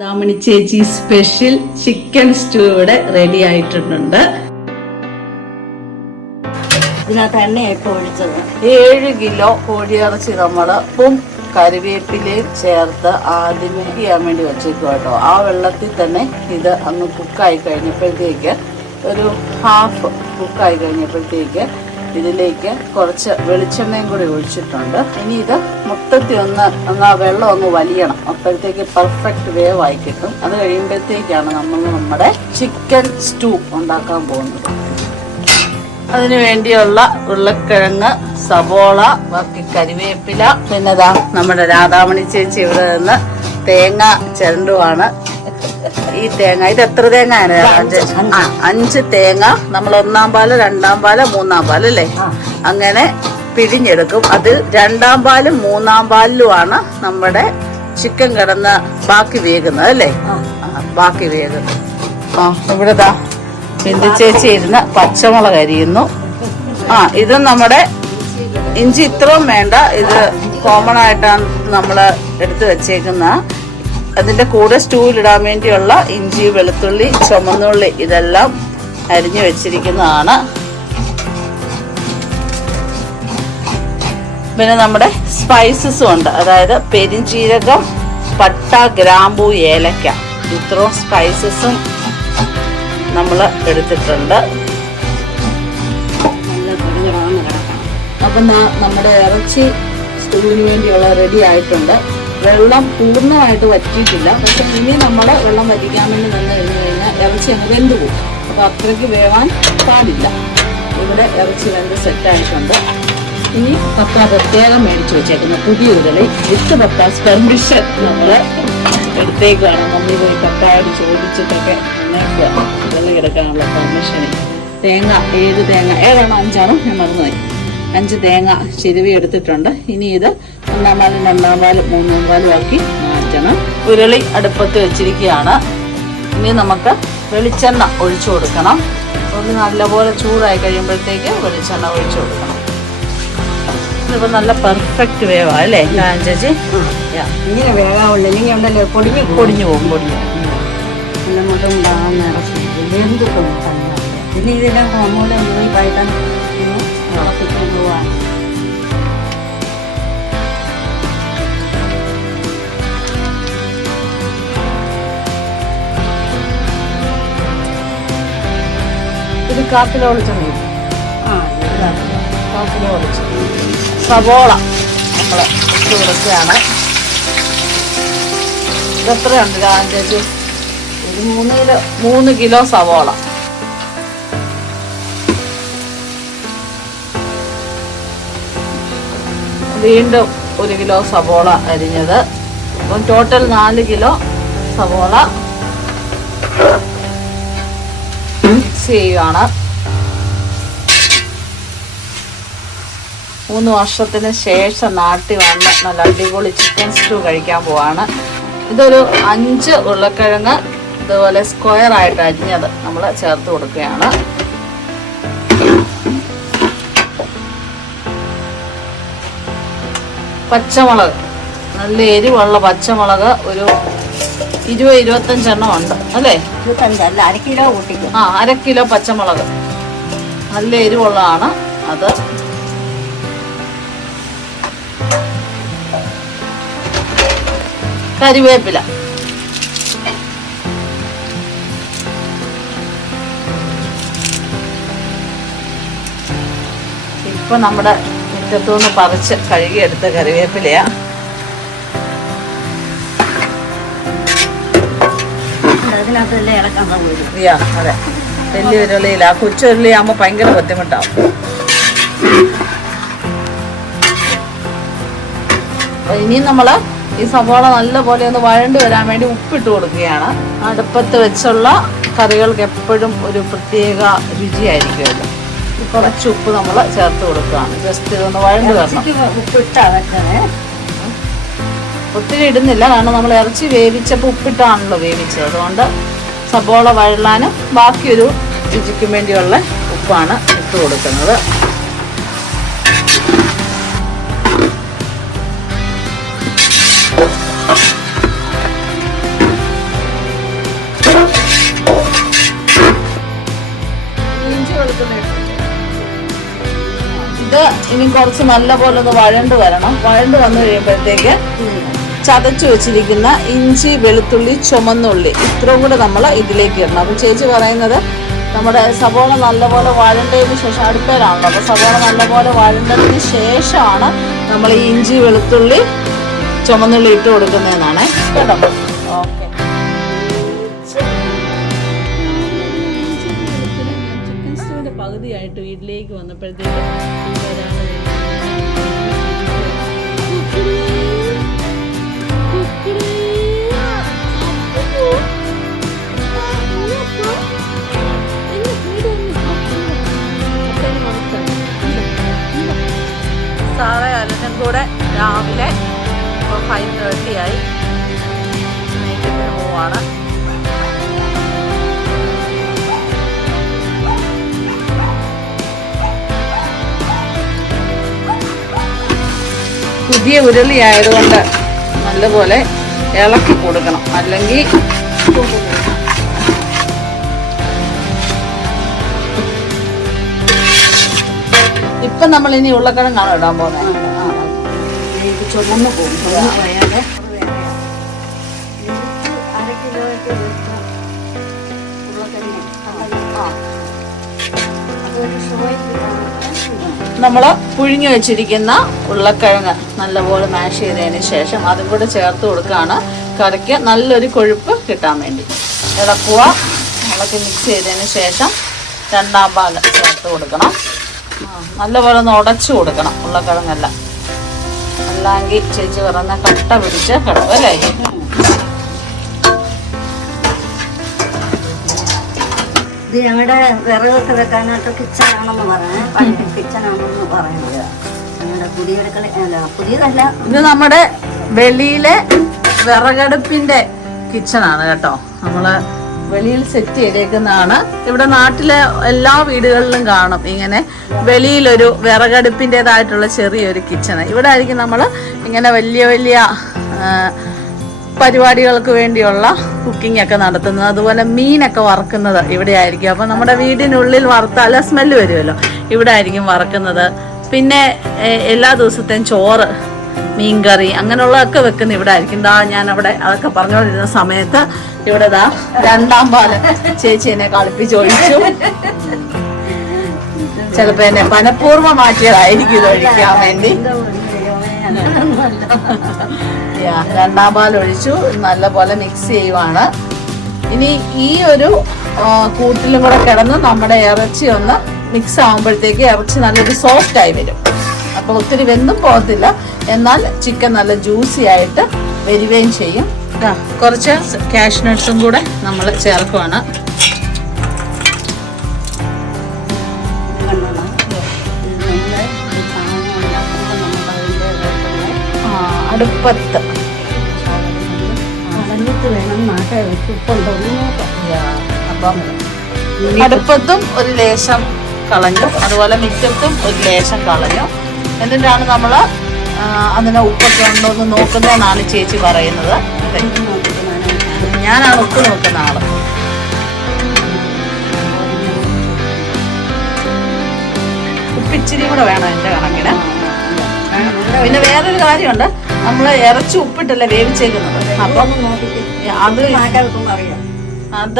രാധാമണി ചേച്ചി special chicken stew ഇവിടെ ready ആയിട്ടുണ്ട്. ഇതിനകത്ത് എണ്ണയായിട്ട് ഒഴിച്ചത് 7 കിലോ കോഴിയിറച്ചി നമ്മൾ ഉപ്പും കറിവേപ്പിലയും ചേർത്ത് ആദ്യമേ ചെയ്യാൻ വേണ്ടി വെച്ചേക്കും കേട്ടോ. ആ വെള്ളത്തിൽ തന്നെ ഇത് അങ്ങ് കുക്കായി കഴിഞ്ഞപ്പോഴത്തേക്ക് ഒരു ഹാഫ് കുക്കായി കഴിഞ്ഞപ്പോഴത്തേക്ക് ഇതിലേക്ക് കുറച്ച് വെളിച്ചെണ്ണയും കൂടി ഒഴിച്ചിട്ടുണ്ട്. ഇനി ഇത് മൊത്തത്തിൽ ഒന്ന് വെള്ളം ഒന്ന് വലിയണം. അപ്പോഴത്തേക്ക് പെർഫെക്റ്റ് വേവായി കിട്ടും. അത് കഴിയുമ്പോഴത്തേക്കാണ് നമ്മൾ നമ്മുടെ ചിക്കൻ സ്റ്റൂ ഉണ്ടാക്കാൻ പോകുന്നത്. അതിനു വേണ്ടിയുള്ള ഉരുളക്കിഴങ്ങ്, സവോള, ബാക്കി കരിവേപ്പില, പിന്നെതാ നമ്മുടെ രാധാമണി ചേച്ചി ഇവിടെ നിന്ന് തേങ്ങ ചിരണ്ടുവാണ്. ഈ തേങ്ങ ഇത് എത്ര തേങ്ങയാണ്? 5 തേങ്ങ നമ്മൾ 1-ാം പാല്, 2-ാം പാല്, 3-ാം പാല് അല്ലേ, അങ്ങനെ പിഴിഞ്ഞെടുക്കും. അത് 2-ാം പാലും 3-ാം പാലിലുമാണ് നമ്മുടെ ചിക്കൻ കിടന്ന് ബാക്കി വേകുന്നത് അല്ലേ. ബാക്കി വേകുന്നത്. ഇവിടെതാ ബിന്ദു ചേച്ചി ഇരുന്ന് പച്ചമുളക് അരിയുന്നു. ഇത് നമ്മുടെ ഇഞ്ചി ഇത്രയും വേണ്ട, ഇത് കോമൺ ആയിട്ടാണ് നമ്മൾ എടുത്ത് വെച്ചേക്കുന്ന. അതിന്റെ കൂടെ സ്റ്റൂവിലിടാൻ വേണ്ടിയുള്ള ഇഞ്ചി, വെളുത്തുള്ളി, ചുമന്നുള്ളി ഇതെല്ലാം അരിഞ്ഞു വെച്ചിരിക്കുന്നതാണ്. പിന്നെ നമ്മുടെ സ്പൈസസും ഉണ്ട്, അതായത് പെരിഞ്ജീരകം, പട്ട, ഗ്രാമ്പൂ, ഏലക്ക, ഇത്രയും സ്പൈസസും നമ്മൾ എടുത്തിട്ടുണ്ട്. അപ്പം നമ്മുടെ ഇറച്ചി സ്റ്റൂവിന് വേണ്ടിയുള്ള റെഡി ആയിട്ടുണ്ട്. വെള്ളം പൂർണ്ണമായിട്ട് വറ്റിയിട്ടില്ല, പക്ഷെ ഇനി നമ്മൾ വെള്ളം വറ്റിക്കാൻ വേണ്ടി നിന്ന് കഴിഞ്ഞാൽ ഇറച്ചി അങ്ങ് വെന്ത് പോകും. അപ്പോൾ അത്രയ്ക്ക് വേവാൻ പാടില്ല. ഇവിടെ ഇറച്ചി വെന്ത് സെറ്റായിട്ടുണ്ട്. ഇനി പപ്പ പ്രത്യേകം മേടിച്ച് വെച്ചേക്കുന്ന പുതിയ ഉരുളി വിത്ത് പപ്പാസ് പെർമിഷൻ നമ്മൾ എടുത്തേക്കാണ്. മമ്മി പോയി പപ്പായോട് ചോദിച്ചിട്ടൊക്കെ ഉരുളി കിടക്കാനുള്ള പെർമിഷന്. തേങ്ങ 7 തേങ്ങ, 7 ആണോ 5 ആണോ ഞാൻ മറന്നുപോയി. 5 തേങ്ങ ചിരുവി എടുത്തിട്ടുണ്ട്. ഇനി ഇത് 1-ാം പാലും 2-ാം പാലും 3-ാം പാലും ആക്കി മാറ്റണം. ഉരുളി അടുപ്പത്ത് വെച്ചിരിക്കുകയാണ്. ഇനി നമുക്ക് വെളിച്ചെണ്ണ ഒഴിച്ചു കൊടുക്കണം. ഒന്ന് നല്ലപോലെ ചൂടായി കഴിയുമ്പോഴത്തേക്ക് വെളിച്ചെണ്ണ ഒഴിച്ചു കൊടുക്കണം. ഇതിപ്പോ നല്ല പെർഫെക്റ്റ് വേവാ അല്ലേ ചേച്ചി? ഇങ്ങനെ വേഗമുള്ളൂ, ഇല്ലെങ്കിൽ ഉണ്ടല്ലോ പൊടിഞ്ഞു പോകും. പിന്നെ ഇതെല്ലാം ഹോമോലെ പായിട്ടാണ് ഇളക്കിട്ട് പോവാൻ. ഇത് കാപ്പില ഒളിച്ചെണ്ണ, കാപ്പില ഒളിച്ച് സവോള നമ്മൾ ഇട്ട് കൊടുക്കുകയാണ്. ഇതെത്രയുണ്ട് ചേച്ചി? ഇത് 3 കിലോ സവോള. വീണ്ടും 1 കിലോ സവോള അരിഞ്ഞത്. അപ്പം ടോട്ടൽ 4 കിലോ സവോള മിക്സ് ചെയ്യുകയാണ്. 3 വർഷത്തിന് ശേഷം നാട്ടിൽ വന്ന് നല്ല അടിപൊളി ചിക്കൻ സ്റ്റൂ കഴിക്കാൻ പോവാണ്. ഇതൊരു 5 ഉരുളക്കിഴങ്ങ് ഇതുപോലെ സ്ക്വയർ ആയിട്ട് അരിഞ്ഞത് നമ്മൾ ചേർത്ത് കൊടുക്കുകയാണ്. പച്ചമുളക്, നല്ല എരിവുള്ള പച്ചമുളക് ഒരു 20-25 എണ്ണം ഉണ്ട് അല്ലേ? 1 കിലോ കൂട്ടിക്കും. 1/2 കിലോ പച്ചമുളക് നല്ല എരിവുള്ളതാണ് അത്. കരിവേപ്പില, ഇപ്പൊ നമ്മുടെ മുറ്റത്തുനിന്ന് പറിച്ച് കഴുകിയെടുത്ത കറിവേപ്പിലയാ. അതെ, വലിയ ഉരുളിയില്ല. കൊച്ചുരുളിയാകുമ്പോ ഭയങ്കര ബുദ്ധിമുട്ടാവും. ഇനി നമ്മള് ഈ സവാള നല്ലപോലെ ഒന്ന് വഴണ്ട് വരാൻ വേണ്ടി ഉപ്പിട്ട് കൊടുക്കുകയാണ്. അടുപ്പത്ത് വെച്ചുള്ള കറികൾക്ക് എപ്പോഴും ഒരു പ്രത്യേക രുചിയായിരിക്കുമല്ലോ. കുറച്ച് ഉപ്പ് നമ്മൾ ചേർത്ത് കൊടുക്കുകയാണ്. ജസ്റ്റ് ഇതൊന്ന് വഴണ്ട് വരണം. ഒത്തിരി ഇടുന്നില്ല, കാരണം നമ്മൾ ഇറച്ചി വേവിച്ചപ്പോൾ ഉപ്പിട്ടാണല്ലോ വേവിച്ചത്. അതുകൊണ്ട് സവോള വഴലാനും ബാക്കിയൊരു രുചിക്കും വേണ്ടിയുള്ള ഉപ്പാണ് ഇട്ട് കൊടുക്കുന്നത്. ഇനി കുറച്ച് നല്ല പോലെ ഒന്ന് വഴണ്ട് വരണം. വഴണ്ട് വന്നു കഴിയുമ്പോഴത്തേക്ക് ചതച്ചു വെച്ചിരിക്കുന്ന ഇഞ്ചി, വെളുത്തുള്ളി, ചുമന്നുള്ളി ഇത്രയും കൂടെ നമ്മൾ ഇതിലേക്ക് ഇടണം. അപ്പം ചേച്ചി പറയുന്നത് നമ്മുടെ സവോള നല്ലപോലെ വഴണ്ടതിന് ശേഷം, അടുപ്പേലാണല്ലോ, അപ്പോൾ സവോള നല്ലപോലെ വഴണ്ടതിന് ശേഷമാണ് നമ്മൾ ഈ ഇഞ്ചി, വെളുത്തുള്ളി, ചുമന്നുള്ളി ഇട്ട് കൊടുക്കുന്നതെന്നാണ് കേട്ടോ. ഓക്കെ, ചിക്കൻ സ്റ്റൂവിൻ്റെ പകുതിയായിട്ട് വീട്ടിലേക്ക് വന്നപ്പോഴത്തേക്ക് സാറേ അലനും കൂടെ രാവിലെ 5:30 ആയി മേക്കപ്പിന് പോവാണ്. പുതിയ ഉരുളി ആയതുകൊണ്ട് നല്ലപോലെ ഇളക്കി കൊടുക്കണം, അല്ലെങ്കിൽ ഇപ്പം നമ്മൾ ഇനി ഉരുളക്കിഴങ്ങാണ് ഇടാൻ പോകുന്നത്. ചുമന്ന് പോകും. നമ്മൾ പുഴുങ്ങി വെച്ചിരിക്കുന്ന ഉരുളക്കിഴങ്ങ് നല്ലപോലെ മാഷ് ചെയ്തതിന് ശേഷം അതും കൂടെ ചേർത്ത് കൊടുക്കുകയാണ്. കറിക്ക് നല്ലൊരു കൊഴുപ്പ് കിട്ടാൻ വേണ്ടി ഇളക്കുക. ഇളക്കി മിക്സ് ചെയ്തതിന് ശേഷം രണ്ടാം ഭാഗം ചേർത്ത് കൊടുക്കണം. നല്ലപോലെ ഒന്ന് ഉടച്ചു കൊടുക്കണം ഉരുളക്കിഴങ്ങെല്ലാം, അല്ലെങ്കിൽ ചേച്ചി പറഞ്ഞ കട്ട പിടിച്ച് കിടക്കും അല്ലേ. ഇത് ഞങ്ങളുടെ വിറകൊക്കെ വെക്കാനായിട്ട് കിച്ചണാണെന്ന് പറഞ്ഞത്, പണ്ട് കിച്ചണാണെന്ന് പറയുന്നത്. ഞങ്ങളുടെ പുതിയതല്ല, ഇത് നമ്മുടെ വെളിയിലെ വിറകടുപ്പിന്റെ കിച്ചണാണ് കേട്ടോ. നമ്മള് വെളിയിൽ സെറ്റ് ചെയ്തേക്കുന്നതാണ്. ഇവിടെ നാട്ടിലെ എല്ലാ വീടുകളിലും കാണും ഇങ്ങനെ വെളിയിലൊരു വിറകടുപ്പിൻ്റെതായിട്ടുള്ള ചെറിയൊരു കിച്ചണ്. ഇവിടെ ആയിരിക്കും നമ്മൾ ഇങ്ങനെ വലിയ വലിയ പരിപാടികൾക്ക് വേണ്ടിയുള്ള കുക്കിംഗ് ഒക്കെ നടത്തുന്നത്. അതുപോലെ മീനൊക്കെ വറക്കുന്നത് ഇവിടെ ആയിരിക്കും. അപ്പം നമ്മുടെ വീടിനുള്ളിൽ വറുത്താൽ സ്മെല്ല് വരുമല്ലോ, ഇവിടെ ആയിരിക്കും വറക്കുന്നത്. പിന്നെ എല്ലാ ദിവസത്തെയും ചോറ്, മീൻകറി അങ്ങനെയുള്ളതൊക്കെ വെക്കുന്ന ഇവിടെ ആയിരിക്കും. ഞാൻ അവിടെ അതൊക്കെ പറഞ്ഞുകൊണ്ടിരുന്ന സമയത്ത് ഇവിടെ രണ്ടാം പാല് ചേച്ചി എന്നെ കളിപ്പിച്ചൊഴിച്ചു. ചിലപ്പോ എന്നെ മനഃപൂർവ്വം മാറ്റിയതായിരിക്കും ഇത് ഒഴിക്കാൻ വേണ്ടി. രണ്ടാം പാൽ ഒഴിച്ചു, നല്ല പോലെ മിക്സ് ചെയ്യുവാണ്. ഇനി ഈ ഒരു കൂട്ടിലും കൂടെ കിടന്ന് നമ്മുടെ ഇറച്ചി ഒന്ന് മിക്സ് ആകുമ്പോഴത്തേക്ക് ഇറച്ചി നല്ലൊരു സോഫ്റ്റ് ആയി വരും. അപ്പൊ ഒത്തിരി വെന്തും പോകത്തില്ല, എന്നാൽ ചിക്കൻ നല്ല ജ്യൂസി ആയിട്ട് വരികയും ചെയ്യും. കുറച്ച് കാഷ്യൂ നട്ട്സും കൂടെ നമ്മൾ ചേർക്കുവാണ്. അടുപ്പത്ത് അപ്പം അടുപ്പത്തും ഒരു ലേശം കളഞ്ഞു, അതുപോലെ മിറ്റത്തും ഒരു ലേശം കളഞ്ഞു. എന്നിട്ടാണ് നമ്മൾ അതിന് ഉപ്പൊക്കെ ഉണ്ടോ എന്ന് നോക്കുന്നതെന്നാണ് ചേച്ചി പറയുന്നത്. ഞാനാണ് ഉപ്പ് നോക്കുന്ന ആള്. ഉപ്പിച്ചിരി കൂടെ വേണം എൻ്റെ കണക്കിന്. പിന്നെ വേറൊരു കാര്യമുണ്ട്, നമ്മൾ ഇറച്ചി ഉപ്പിട്ടല്ലേ വേവിച്ചേക്കുന്നത്. അപ്പം അത്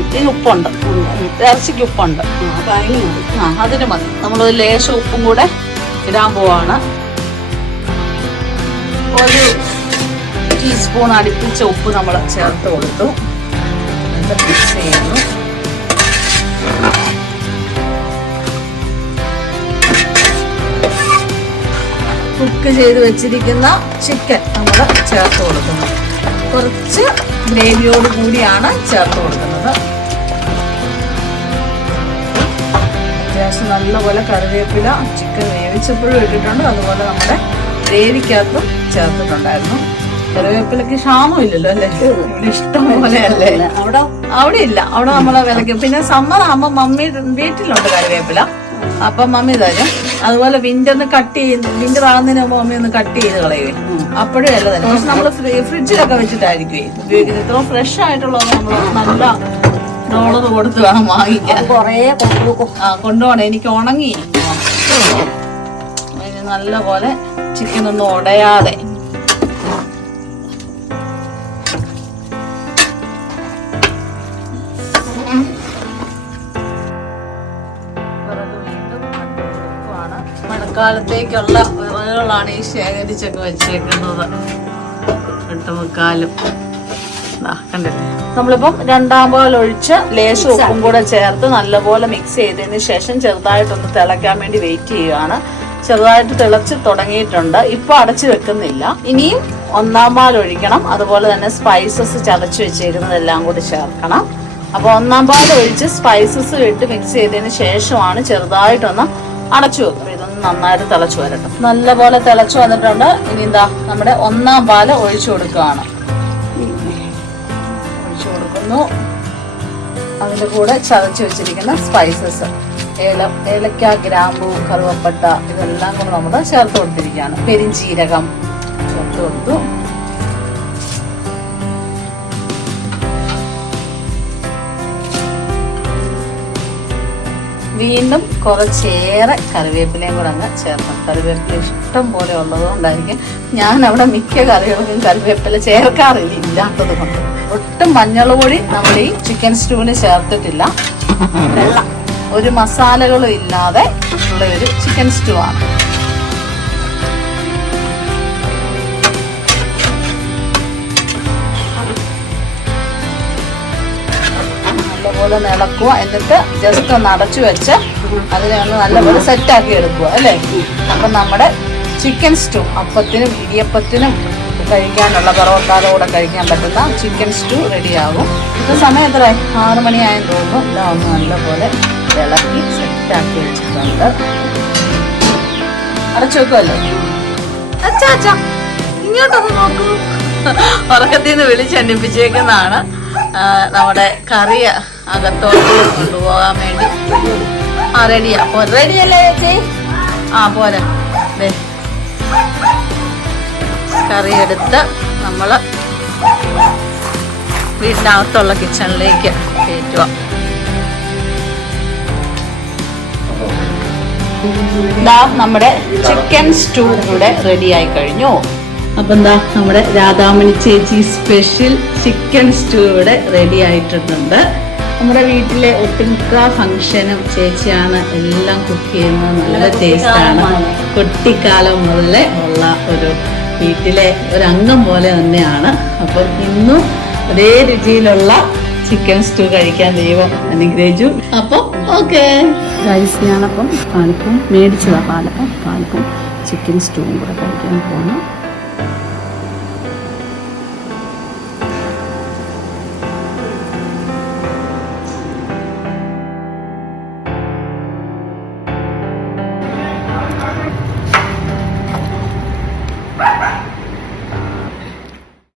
ഇതിന് ഉപ്പുണ്ട്, ഇറച്ചിക്ക് ഉപ്പുണ്ട്. അതിന് മതി. നമ്മളൊരു ലേശം ഉപ്പും കൂടെ ഇടാൻ പോവാണ്. ഒരു ടീസ്പൂൺ അടുപ്പിച്ച ഉപ്പ് നമ്മൾ ചേർത്ത് കൊടുത്തു. മിക്സ് ചെയ്യുന്നു. കുക്ക് ചെയ്ത് വെച്ചിരിക്കുന്ന ചിക്കൻ നമ്മൾ ചേർത്ത് കൊടുക്കുന്നു. കുറച്ച് ഗ്രേവിയോട് കൂടിയാണ് ചേർത്ത് കൊടുക്കുന്നത്. അത്യാവശ്യം നല്ലപോലെ കറിവേപ്പില ചിക്കൻ വേവിച്ചപ്പോഴും ഇട്ടിട്ടുണ്ട്, അതുപോലെ നമ്മുടെ ഗ്രേവിക്കകത്തും ചേർത്തിട്ടുണ്ടായിരുന്നു. കറിവേപ്പിലക്ക് ക്ഷാമം ഇല്ലല്ലോ അല്ലേ, ഇവിടെ ഇഷ്ടം പോലെ അല്ലേ. അവിടെ ഇല്ല, അവിടെ നമ്മളെ വിലക്കും. പിന്നെ സമ്മർ ആകുമ്പോ മമ്മി വീട്ടിലുണ്ട് കറിവേപ്പില, അപ്പം മമ്മി തരും. അതുപോലെ വിന്ററിന് കട്ട് ചെയ്ത്, വിന്റർ ആകുന്നതിന് മുമ്പ് മമ്മി ഒന്ന് കട്ട് ചെയ്ത് കളയുവേ, അപ്പോഴും നല്ലതല്ല. പക്ഷെ നമ്മള് ഫ്രിഡ്ജിലൊക്കെ വെച്ചിട്ടായിരിക്കും ഉപയോഗിക്കുന്നത്. ഇത്ര ഫ്രഷ് ആയിട്ടുള്ളത് നമ്മൾ നല്ല $1 കൊടുത്ത് വേണം വാങ്ങിക്കാൻ. കൊറേ കൊടുക്കും. കൊണ്ടുപോകണം. എനിക്ക് ഉണങ്ങി നല്ലപോലെ ചിക്കൻ ഒന്നും ഉടയാതെ. മഴക്കാലത്തേക്കുള്ള വിറകുകളാണ് ഈ ശേഖരിച്ചൊക്കെ വെച്ചേക്കുന്നത്. 8:45 കണ്ടില്ലേ. നമ്മളിപ്പം 2-ാം പാൽ ഒഴിച്ച് ലേശം ഉപ്പും കൂടെ ചേർത്ത് നല്ലപോലെ മിക്സ് ചെയ്തതിന് ശേഷം ചെറുതായിട്ടൊന്ന് തിളയ്ക്കാൻ വേണ്ടി വെയിറ്റ് ചെയ്യുകയാണ്. ചെറുതായിട്ട് തിളച്ച് തുടങ്ങിയിട്ടുണ്ട്. ഇപ്പൊ അടച്ചു വെക്കുന്നില്ല. ഇനിയും 1-ാം പാൽ ഒഴിക്കണം. അതുപോലെ തന്നെ സ്പൈസസ് ചതച്ച് വെച്ചേക്കുന്നതെല്ലാം കൂടി ചേർക്കണം. അപ്പൊ 1-ാം പാൽ ഒഴിച്ച് സ്പൈസസ് ഇട്ട് മിക്സ് ചെയ്തതിന് ശേഷമാണ് ചെറുതായിട്ടൊന്ന് അടച്ചു വെക്കുക. ഇതൊന്ന് നന്നായിട്ട് തിളച്ചു വരട്ടെ. നല്ലപോലെ തിളച്ചു വന്നിട്ടുണ്ട്. ഇനി എന്താ നമ്മുടെ 1-ാം പാല് ഒഴിച്ചു കൊടുക്കുകയാണ്. ഒഴിച്ചു കൊടുക്കുന്നു. അതിന്റെ കൂടെ ചതച്ച് വെച്ചിരിക്കുന്ന സ്പൈസസ്, ഏലക്ക, ഗ്രാമ്പൂ, കറുവപ്പട്ട ഇതെല്ലാം കൂടെ നമ്മൾ ചേർത്ത് കൊടുത്തിരിക്കുകയാണ്. പെരിഞ്ചീരകം ചേർത്ത് കൊടുത്തു. വീണ്ടും കുറച്ചേറെ കറിവേപ്പിലയും കൂടെ അങ്ങ് ചേർക്കണം. കറിവേപ്പില ഇഷ്ടം പോലെ ഉള്ളതുകൊണ്ടായിരിക്കും ഞാൻ അവിടെ മിക്ക കറികൾക്കും കറിവേപ്പില ചേർക്കാറില്ല, ഇല്ലാത്തത് കൊണ്ട്. ഒട്ടും മഞ്ഞൾപ്പൊടി നമ്മൾ ഈ ചിക്കൻ സ്റ്റൂവിന് ചേർത്തിട്ടില്ല. വെള്ളം ഒരു മസാലകളും ഇല്ലാതെ ഉള്ള ഒരു ചിക്കൻ സ്റ്റൂ ആണ്. നല്ലപോലെ ഇളക്കുക. എന്നിട്ട് ജസ്റ്റ് ഒന്ന് അടച്ചു വെച്ച് അതിനെ ഒന്ന് നല്ലപോലെ സെറ്റാക്കി എടുക്കുക അല്ലേ. അപ്പം നമ്മുടെ ചിക്കൻ സ്റ്റൂ അപ്പത്തിനും ഇടിയപ്പത്തിനും കഴിക്കാനുള്ള പൊറോട്ടയുടെ കൂടെ കഴിക്കാൻ പറ്റുന്ന ചിക്കൻ സ്റ്റൂ റെഡിയാകും. ഇപ്പം സമയം എത്ര? 6 മണിയായെന്ന് തോന്നുന്നു. ഇതാ ഒന്ന് നല്ലപോലെ ഇളക്കി സെറ്റാക്കി വെച്ചിട്ടുണ്ട്. അടച്ചു വെക്കുമല്ലോ. അച്ചാ ഇങ്ങോട്ടൊന്ന് നോക്കൂ. ഉറക്കത്തിൽ നിന്ന് വിളിച്ചെണ്ണിപ്പിച്ചേക്കുന്നതാണ്. നമ്മുടെ കറി അകത്തോട്ട് കൊണ്ടുപോകാൻ വേണ്ടി റെഡിയാ. റെഡിയല്ലേ ചേച്ചി? പോരാ. കറി എടുത്ത് നമ്മൾ വീടിനകത്തുള്ള കിച്ചണിലേക്ക് കയറ്റുക. നമ്മുടെ ചിക്കൻ സ്റ്റൂ ഇവിടെ റെഡി ആയി കഴിഞ്ഞു. അപ്പം എന്താ നമ്മുടെ രാധാമണി ചേച്ചി സ്പെഷ്യൽ ചിക്കൻ സ്റ്റൂ ഇവിടെ റെഡി ആയിട്ടുണ്ട്. നമ്മുടെ വീട്ടിലെ ഒട്ടുമിക്ക ഫംഗ്ഷനും ചേച്ചിയാണ് എല്ലാം കുക്ക് ചെയ്യുന്നത്. നല്ല ടേസ്റ്റാണ്. കുട്ടിക്കാലം മുതലേ ഉള്ള ഒരു വീട്ടിലെ ഒരു അംഗം പോലെ തന്നെയാണ്. അപ്പം ഇന്നും ഒരേ രുചിയിലുള്ള ചിക്കൻ സ്റ്റൂ കഴിക്കാൻ ദൈവം അനുഗ്രഹിച്ചു. അപ്പം ഓക്കെ ഗൈസ്, ഞാനപ്പം പാലപ്പം മേടിച്ചതാണ്. പാലപ്പം ചിക്കൻ സ്റ്റൂവും കൂടെ കഴിക്കാൻ പോകണം.